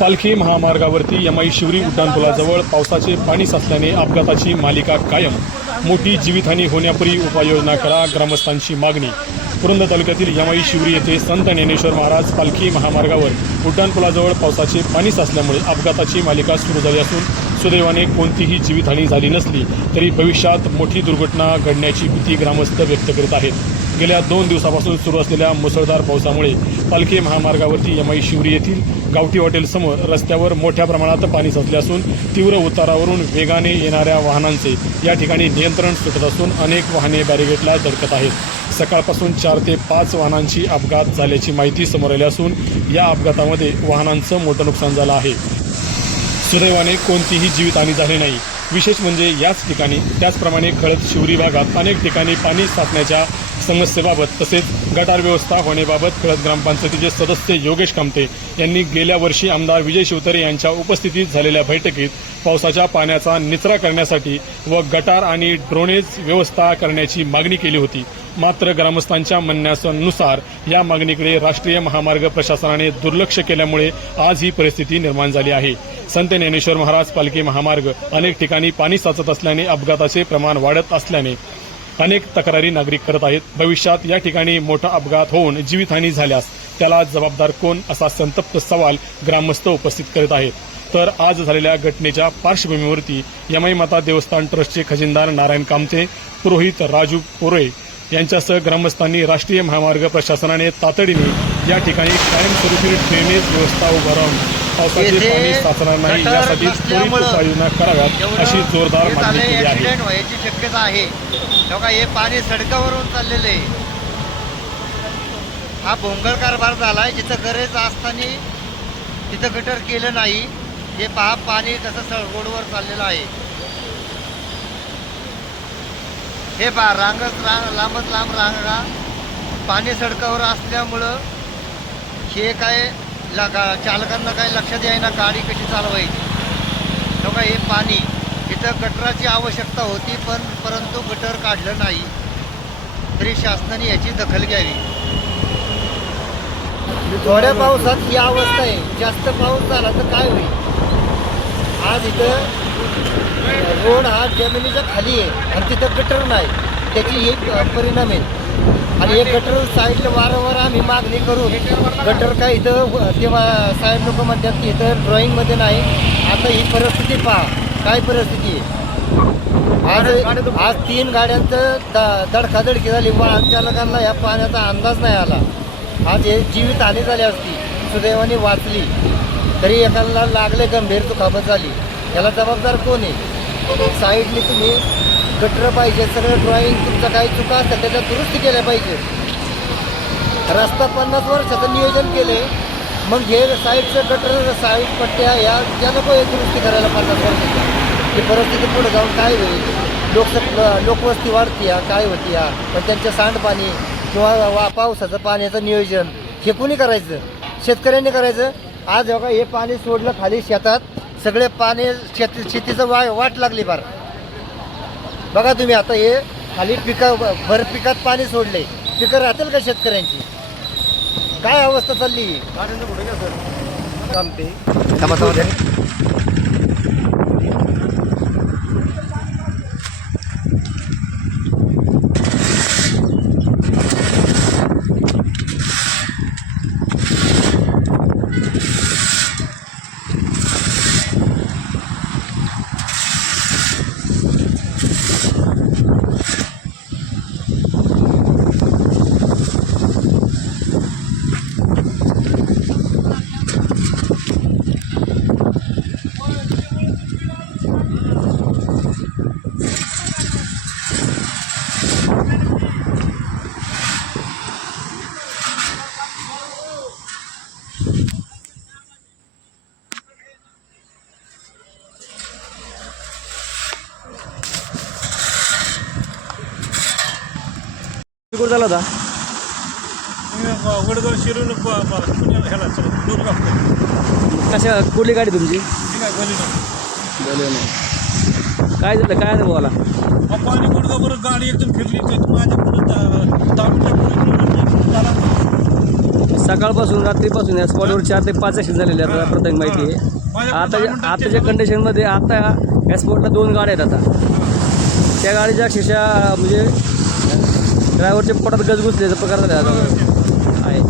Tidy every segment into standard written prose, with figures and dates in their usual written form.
पालखी महामार्गावरती यमाई शिवरी उड्डाणपुलाजवळ पावसाचे पाणी साचल्याने अपघाताची मालिका कायम. मोठी जीवितहानी होण्यापूर्वी उपाययोजना करा, ग्रामस्थांची मागणी. पुरंदर तालुक्यातील यमाई शिवरी येथे संत ज्ञानेश्वर महाराज पालखी महामार्गावर उड्डाणपुलाजवळ पावसाचे पाणी साचल्यामुळे अपघाताची मालिका सुरू झाली असून सुदैवाने कोणतीही जीवितहानी झाली नसली तरी भविष्यात मोठी दुर्घटना घडण्याची भीती ग्रामस्थ व्यक्त करीत आहेत. गेल्या 2 दिवसापासून सुरू असलेल्या मुसळधार पावसामुळे पालखी महामार्गावरती यमाई शिवरी येथील गावठी हॉटेलसमोर रस्त्यावर मोठ्या प्रमाणात पाणी साचले असून तीव्र उतारावरून वेगाने येणाऱ्या वाहनांचे या ठिकाणी नियंत्रण सुटत असून अनेक वाहने बॅरिगेटला धडकत आहेत. सकाळपासून 4 ते 5 वाहनांची अपघात झाल्याची माहिती समोर आली असून या अपघातामध्ये वाहनांचं मोठं नुकसान झालं आहे. सुदैवाने कोणतीही जीवितहानी झाली नाही. विशेष म्हणजे याच ठिकाणी त्याचप्रमाणे खळद शिवरी भागात अनेक ठिकाणी पाणी साचण्याच्या समस्येबाबत तसेच गटार व्यवस्था होण्याबाबत खळद ग्रामपंचायतीचे सदस्य योगेश कामते यांनी गेल्या वर्षी आमदार विजय शिवतारे यांच्या उपस्थितीत झालेल्या बैठकीत पावसाच्या पाण्याचा निचरा करण्यासाठी व गटार आणि ड्रोनेज व्यवस्था करण्याची मागणी केली होती. मात्र ग्रामस्थांच्या म्हणण्यानुसार या मागणीकडे राष्ट्रीय महामार्ग प्रशासनाने दुर्लक्ष केल्यामुळे आज ही परिस्थिती निर्माण झाली आहे. संत ज्ञानेश्वर महाराज पालखी महामार्ग अनेक ठिकाणी पाणी साचत असल्याने अपघाताचे प्रमाण वाढत असल्याने अनेक तक्रारी नागरिक करत आहेत. भविष्यात या ठिकाणी मोठा अपघात होऊन जीवितहानी झाल्यास त्याला जबाबदार कोण असा संतप्त सवाल ग्रामस्थ उपस्थित करीत आहेत. तर आज झालेल्या घटनेच्या पार्श्वभूमीवरती यमाई माता देवस्थान ट्रस्टचे खजिनदार नारायण कामते, पुरोहित राजू पोरे यांच्यासह ग्रामस्थांनी राष्ट्रीय महामार्ग प्रशासनाने तातडीने या ठिकाणी कायमस्वरूपी ड्रेनेज व्यवस्था उभारून पावसाचे पाणी साचणार नाही यासाठी त्वरित उपाययोजना कराव्यात अशी जोरदार मागणी केली आहे. व्हायची शक्यता आहे. तेव्हा हे पाणी सडकावरून चाललेले हा भोंगळ कारभार झालाय. जिथं गरज असताना तिथं गटर केलं नाही. हे पहा पाणी कसं रोडवर चाललेलं आहे. हे पहा लांबच लांब रांगा पाणी सडकावर असल्यामुळं हे काय चालकांना काय लक्षात येईना गाडी कशी चालवायची. तेव्हा हे पाणी इथं गटराची आवश्यकता होती परंतु गटर काढलं नाही. तरी शासनाने याची दखल घ्यावी. थोड्या पावसात ही अवस्था आहे. जास्त पाऊस झाला तर काय होईल. आज इथं रोड हा जमिनीच्या खाली आहे आणि तिथं गटर नाही. त्याची एक परिणाम आहे. आणि हे गटर साईडला वारंवार आम्ही मागणी करून गटर काय इथं तेव्हा साहेब लोक म्हणतात की इथं ड्रॉईंगमध्ये नाही. आता ही परिस्थिती पहा काय परिस्थिती आहे. आज 3 गाड्यांचं धडकाधडकी झाली. वाहन चालकांना या पाण्याचा अंदाज नाही आला. आज हे जीवितहानी झाली असती. सुदैवाने वाचली तरी एकाला लागले, गंभीर दुखापत झाली. याला जबाबदार कोण आहे. साईडने तुम्ही गटर पाहिजे. सगळं ड्रॉईंग तुमचं काही चुका असतात त्याच्यात दुरुस्ती केल्या पाहिजे. रस्ता 50 वर्षाचं नियोजन केले मग हे साईडचं गटर साईड पट्ट्या या त्या नको हे दुरुस्ती करायला 50 वर्षाच्या. ही परिस्थिती पुढे जाऊन काय होईल. लोकवस्ती वाढती काय होती पण त्यांचं सांडपाणी किंवा पावसाचं पाण्याचं नियोजन हे कोणी करायचं. शेतकऱ्यांनी करायचं. आज बघा हे पाणी सोडलं खाली शेतात सगळे पाणी शेतीचं वाट लागली फार. बघा तुम्ही आता हे खाली भर पिकात पाणी सोडले. पिकं राहतील का शेतकऱ्यांची. काय अवस्था चालली. कुठं झाला होता. वडगाव शिरून ह्याला दूर लागतो. कशा कुठली गाडी तुमची. काय बोलली काय झालं काय अनुभव आला. पाणी गुडगावबरोबर गाडी एकदम फिरली माझ्या पुढे 10 मिनिटात झाला. सकाळपासून रात्रीपासून या स्पॉटवर 4 ते 5 ॲक्सिडेंट झालेले आहेत प्रथम माहिती आहे. आताच्या कंडिशनमध्ये आता या स्पॉटला 2 गाड्या आहेत. आता त्या गाडीच्या अक्षरशः म्हणजे ड्रायव्हरच्या पोटात गज घुसल्याचा प्रकार झाला आता आहे.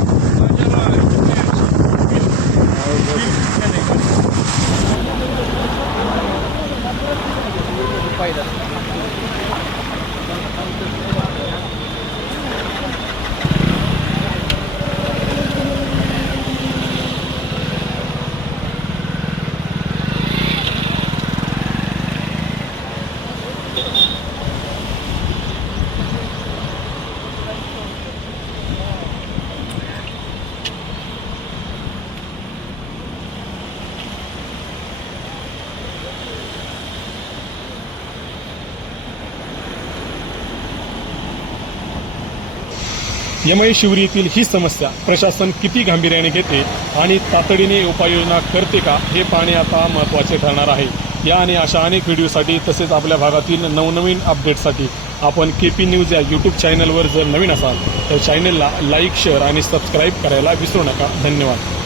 यमाई शिवरी येथील ही समस्या प्रशासन किती गांभीर्याने घेते आणि तातडीने उपाययोजना करते का हे पाहणे आता महत्त्वाचे ठरणार आहे. या आणि अशा अनेक व्हिडिओसाठी तसेच आपल्या भागातील नवनवीन अपडेटसाठी आपण KP न्यूज या यूट्यूब चॅनलवर जर नवीन असाल तर चॅनलला लाईक, शेअर आणि सबस्क्राईब करायला विसरू नका. धन्यवाद.